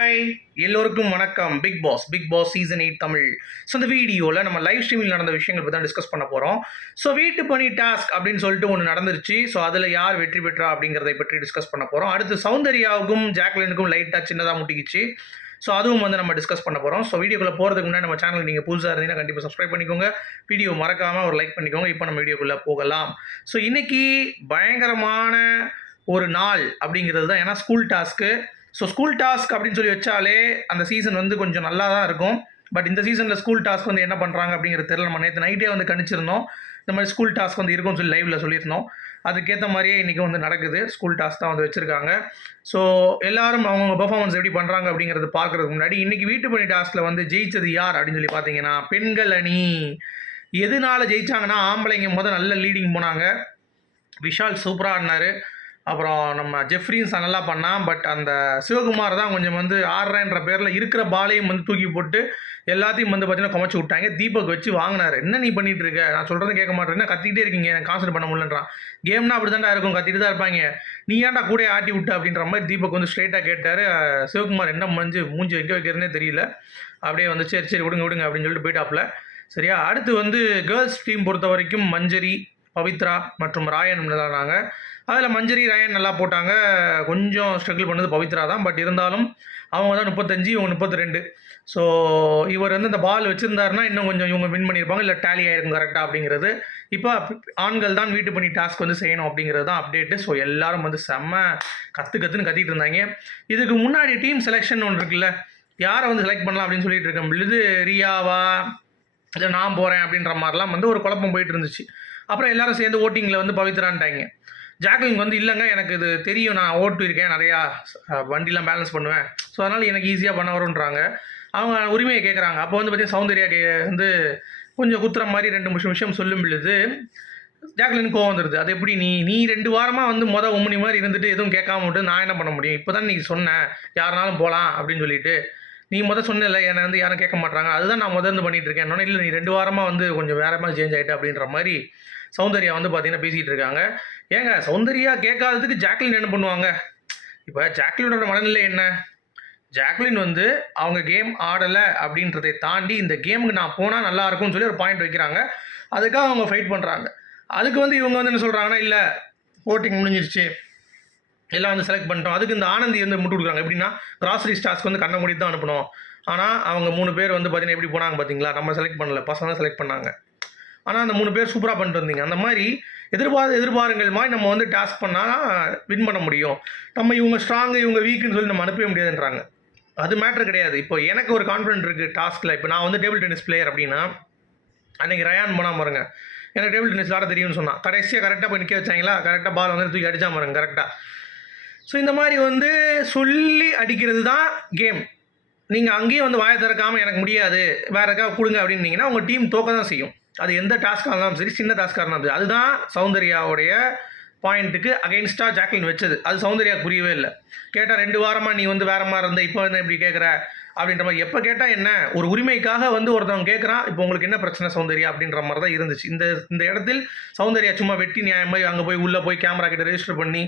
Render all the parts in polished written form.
Hi எல்லோருக்கும் வணக்கம். Bigg Boss season 8 Tamil. So இந்த வீடியோவில் நம்ம லைவ் ஸ்ட்ரீமில் நடந்த விஷயங்கள் பற்றி தான் டிஸ்கஸ் பண்ண போகிறோம். ஸோ வீட்டு பணி டாஸ்க் அப்படின்னு சொல்லிட்டு ஒன்று நடந்துருச்சு. ஸோ அதில் யார் வெற்றி பெற்றா அப்படிங்கிறதை பற்றி டிஸ்கஸ் பண்ண போகிறோம். அடுத்து சௌந்தர்யாவுக்கும் ஜாக்லினுக்கும் லைட்டாக சின்னதாக முட்டிக்கிச்சு. ஸோ அதுவும் வந்து நம்ம டிஸ்கஸ் பண்ண போகிறோம். ஸோ வீடியோக்குள்ளே போகிறதுக்கு முன்னாடி நம்ம சேனல் நீங்கள் புதுசாக இருந்தீங்கன்னா கண்டிப்பாக சப்ஸ்கிரைப் பண்ணிக்கோங்க. வீடியோ மறக்காமல் ஒரு லைக் பண்ணிக்கோங்க. இப்போ நம்ம வீடியோக்குள்ளே போகலாம். ஸோ இன்றைக்கி பயங்கரமான ஒரு நாள் அப்படிங்கிறது தான். ஏன்னா school task. So school task அப்படின்னு சொல்லி வச்சாலே அந்த சீசன் வந்து கொஞ்சம் நல்லா தான் இருக்கும். பட் இந்த சீசனில் ஸ்கூல் டாஸ்க் வந்து என்ன பண்ணுறாங்க அப்படிங்கிறது தெரியல. நம்ம நேற்று நைட்டே வந்து கணிச்சிருந்தோம் இந்த மாதிரி ஸ்கூல் டாஸ்க் வந்து இருக்கும்னு சொல்லி லைவில் சொல்லியிருந்தோம். அதுக்கேற்ற மாதிரியே இன்றைக்கி வந்து நடக்குது. ஸ்கூல் டாஸ்க் தான் வந்து வச்சுருக்காங்க. ஸோ எல்லோரும் அவங்கவுங்க பெர்ஃபார்மன்ஸ் எப்படி பண்ணுறாங்க அப்படிங்கிறது பார்க்குறதுக்கு முன்னாடி இன்றைக்கி வீட்டு பணி டாஸ்கில் வந்து ஜெயிச்சது யார் அப்படின்னு சொல்லி பார்த்தீங்கன்னா பெண்கள் அணி. எதனால் ஜெயிச்சாங்கன்னா ஆம்பளைங்க நல்ல லீடிங் போனாங்க. விஷால் சூப்பராக ஆடினார். அப்புறம் நம்ம ஜெஃப்ரியும் நல்லா பண்ணான். பட் அந்த சிவகுமார் தான் கொஞ்சம் வந்து ஆடுறேன்ற பேரில் இருக்கிற பாலையும் வந்து தூக்கி போட்டு எல்லாத்தையும் வந்து பார்த்தீங்கன்னா குமைச்சு விட்டாங்க. தீபக் வச்சு வாங்கினார். என்ன நீ பண்ணிகிட்டு இருக்க, நான் சொல்கிறது கேட்க மாட்டேன், கத்திக்கிட்டே இருக்கீங்க, எனக்கு கான்சன்ட்ரேட் பண்ண முடியலன்றான். கேம்னா அப்படி தான்டா இருக்கும், கத்திட்டு தான் இருப்பாங்க, நீ ஏன்டா கூட ஆட்டி விட்டு அப்படின்ற மாதிரி தீபக் வந்து ஸ்ட்ரெயிட்டாக கேட்டார். சிவகுமார் என்ன மூஞ்சி வைக்க வைக்கிறதுனே தெரியல. அப்படியே வந்து சரி விடுங்க அப்படின்னு சொல்லிட்டு போயிட்டாப்புல. சரியா. அடுத்து வந்து கேர்ள்ஸ் டீம் பொறுத்த வரைக்கும் மஞ்சரி, பவித்ரா மற்றும் ராயன் விளையாடுறாங்க. அதில் மஞ்சரி ராயன் நல்லா போட்டாங்க. கொஞ்சம் ஸ்ட்ரகிள் பண்ணது பவித்ரா தான். பட் இருந்தாலும் அவங்க தான் 35, இவங்க 32. ஸோ இவர் வந்து இந்த பால் வச்சுருந்தாருன்னா இன்னும் கொஞ்சம் இவங்க வின் பண்ணியிருப்பாங்க, இல்லை டேலி ஆகிருக்கும் கரெக்டாக அப்படிங்கிறது. இப்போ ஆண்கள் தான் வீட்டு பண்ணி டாஸ்க் வந்து செய்யணும் அப்படிங்கிறது தான் அப்டேட்டு. ஸோ எல்லாரும் வந்து செம்ம கற்றுன்னு கத்திட்டு இருந்தாங்க. இதுக்கு முன்னாடி டீம் செலெக்ஷன் ஒன்று இருக்குல்ல, யாரை வந்து செலக்ட் பண்ணலாம் அப்படின்னு சொல்லிட்டு இருக்கேன். இது ரியாவா இல்லை நான் போகிறேன் அப்படின்ற மாதிரிலாம் வந்து ஒரு குழப்பம் போயிட்டு இருந்துச்சு. அப்புறம் எல்லாரும் சேர்ந்து ஓட்டிங்கில் வந்து பவித்ரான்ட்டாங்க. ஜாக்லின் வந்து இல்லைங்க, எனக்கு இது தெரியும், நான் ஓட்டு இருக்கேன், நிறையா வண்டிலாம் பேலன்ஸ் பண்ணுவேன், ஸோ அதனால் எனக்கு ஈஸியாக பண்ண வரும்ன்றாங்க. அவங்க உரிமையை கேட்குறாங்க. அப்போ வந்து பார்த்தீங்கன்னா சௌந்தர்யா வந்து கொஞ்சம் குத்துற மாதிரி 2 விஷயம் சொல்லும் பொழுது ஜாக்லின் கோவம் வந்துடுது. அது எப்படி நீ 2 வாரமாக வந்து உம்முனி மாதிரி இருந்துட்டு எதுவும் கேட்காம விட்டு நான் என்ன பண்ண முடியும், இப்போ தான் நீ சொன்னேன் யாருனாலும் போகலாம் அப்படின்னு சொல்லிட்டு, நீ சொன்னல என்னை வந்து யாரும் கேட்க மாட்டாங்க, அதுதான் நான் இருந்து பண்ணிகிட்டு இருக்கேன். இன்னொன்று இல்லை, நீ 2 வாரமாக வந்து கொஞ்சம் வேறு மாதிரி சேஞ்ச் ஆகிட்டு அப்படின்ற மாதிரி சௌந்தர்யா வந்து பார்த்தீங்கன்னா பேசிகிட்டு இருக்காங்க. ஏங்க சௌந்தர்யா கேட்காததுக்கு ஜாக்லின் என்ன பண்ணுவாங்க? இப்போ ஜாக்லினோட மனநிலை என்ன? ஜாக்லின் வந்து அவங்க கேம் ஆடலை அப்படின்றதை தாண்டி இந்த கேமுக்கு நான் போனால் நல்லா இருக்கும்னு சொல்லி ஒரு பாயிண்ட் வைக்கிறாங்க. அதுக்காக அவங்க ஃபைட் பண்ணுறாங்க. அதுக்கு வந்து இவங்க வந்து என்ன சொல்கிறாங்கன்னா, இல்லை ஓட்டிங் முடிஞ்சிருச்சு, எல்லாம் வந்து செலக்ட் பண்ணிட்டோம். அதுக்கு இந்த ஆனந்தி வந்து முட்டு கொடுக்குறாங்க. எப்படின்னா கிராசரி ஸ்டார்ஸ்க்கு வந்து கண்ணை மூடி தான் அனுப்பணும். ஆனால் அவங்க 3 பேர் வந்து பார்த்தீங்கன்னா எப்படி போனாங்க பார்த்தீங்களா? நம்ம செலக்ட் பண்ணல, பசங்க தான் செலக்ட் பண்ணாங்க. ஆனால் அந்த 3 பேர் சூப்பராக பண்ணிட்டு வந்தீங்க. அந்த மாதிரி எதிர்பாருங்கள் மாதிரி நம்ம வந்து டாஸ்க் பண்ணால் வின் பண்ண முடியும். நம்ம இவங்க ஸ்ட்ராங்கு இவங்க வீக்குன்னு சொல்லி நம்ம அனுப்பவே முடியாதுன்றாங்க. அது மேட்ரு கிடையாது. இப்போ எனக்கு ஒரு கான்ஃபிடென்ட் இருக்குது டாஸ்கில். இப்போ நான் வந்து டேபிள் டென்னிஸ் பிளேயர் அப்படின்னா, அன்றைக்கி ரயான் போனால் பாருங்க, எனக்கு டேபிள் டென்னிஸ் விளாட தெரியும்னு சொன்னான். கடைசியாக கரெக்டாக போய் நிற்க வச்சாங்களா, கரெக்டாக பால் வந்து தூக்கி அடித்தா பாருங்க கரெக்டாக. ஸோ இந்த மாதிரி வந்து சொல்லி அடிக்கிறது தான் கேம். நீங்கள் அங்கேயும் வந்து வாயை திறக்காமல் எனக்கு முடியாது, வேறு எதாவது கொடுங்க அப்படின்னீங்கன்னா உங்கள் டீம் தோக்க தான் செய்யும். அது எந்த டாஸ்க்காக இருந்தாலும் சரி, சின்ன டாஸ்க்காக இருந்தாலும் சரி. அதுதான் சௌந்தர்யாவுடைய பாயிண்ட்டுக்கு அகெயின்ஸ்டாக ஜாக்லின் வச்சது. அது சௌந்தர்யா புரியவே இல்லை. கேட்டால் 2 வாரமாக நீ வந்து வேறு மாதிரி இருந்த, இப்போ வந்து எப்படி கேட்குற அப்படின்ற மாதிரி. எப்போ கேட்டால் என்ன, ஒரு உரிமைக்காக வந்து ஒருத்தவங்க கேட்குறான், இப்போ உங்களுக்கு என்ன பிரச்சனை சௌந்தர்யா அப்படின்ற மாதிரி தான் இருந்துச்சு. இந்த இடத்தில் சௌந்தர்யா சும்மா வெட்டி நியாயம் மாதிரி அங்கே போய் உள்ளே போய் கேமரா கிட்ட ரெஜிஸ்டர் பண்ணி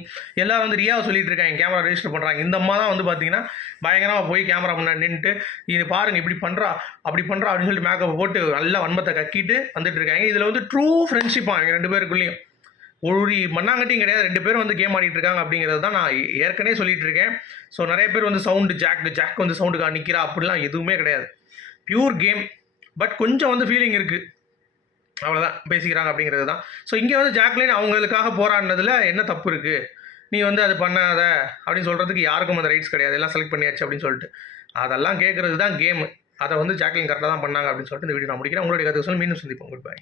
எல்லாம் வந்து ரியாவை சொல்லிட்டு இருக்காங்க, கேமரா ரெஜிஸ்டர் பண்ணுறாங்க. இந்த அம்மா தான் வந்து பார்த்தீங்கன்னா பயங்கரமாக போய் கேமரா முன்னாடி நின்றுட்டு இது பாருங்கள் இப்படி பண்ணுறா அப்படி பண்ணுறா அப்படின்னு சொல்லிட்டு மேக்கப் போட்டு நல்லா வன்மத்தை கக்கிட்டு வந்துட்டு இருக்காங்க. இதில் வந்து ட்ரூ ஃப்ரெண்ட்ஷிப்பாக அவங்க 2 பேருக்குள்ளேயும் ஒரு மண்ணாங்கட்டியும் கிடையாது. 2 பேரும் வந்து கேம் ஆடிட்டு இருக்காங்க அப்படிங்கிறது தான் நான் ஏற்கனவே சொல்லிட்டு இருக்கேன். ஸோ நிறைய பேர் வந்து சவுண்டு ஜாக் வந்து சவுண்டுக்காக நிற்கிறா அப்படிலாம் எதுவுமே கிடையாது. Pure game. பட் கொஞ்சம் வந்து ஃபீலிங் இருக்குது, அவ்வளோதான் பேசிக்கிறாங்க அப்படிங்கிறது தான். ஸோ இங்கே வந்து ஜாக்லின் அவங்களுக்காக போராடினதில் என்ன தப்பு இருக்குது, நீ வந்து அது பண்ணாத அப்படின்னு சொல்கிறதுக்கு யாருக்கும் அந்த ரைட்ஸ் கிடையாது, எல்லாம் செலக்ட் பண்ணியாச்சு அப்படின்னு சொல்லிட்டு. அதெல்லாம் கேட்குறது தான் கேமு. அதை வந்து ஜாக்லின் கரெக்டாக தான் பண்ணாங்க அப்படின்னு சொல்லிட்டு இந்த வீடியோ நான் முடிக்கிறேன். உங்களுடைய கருத்து சொல்லி மீண்டும் சந்திப்போம். Good bye.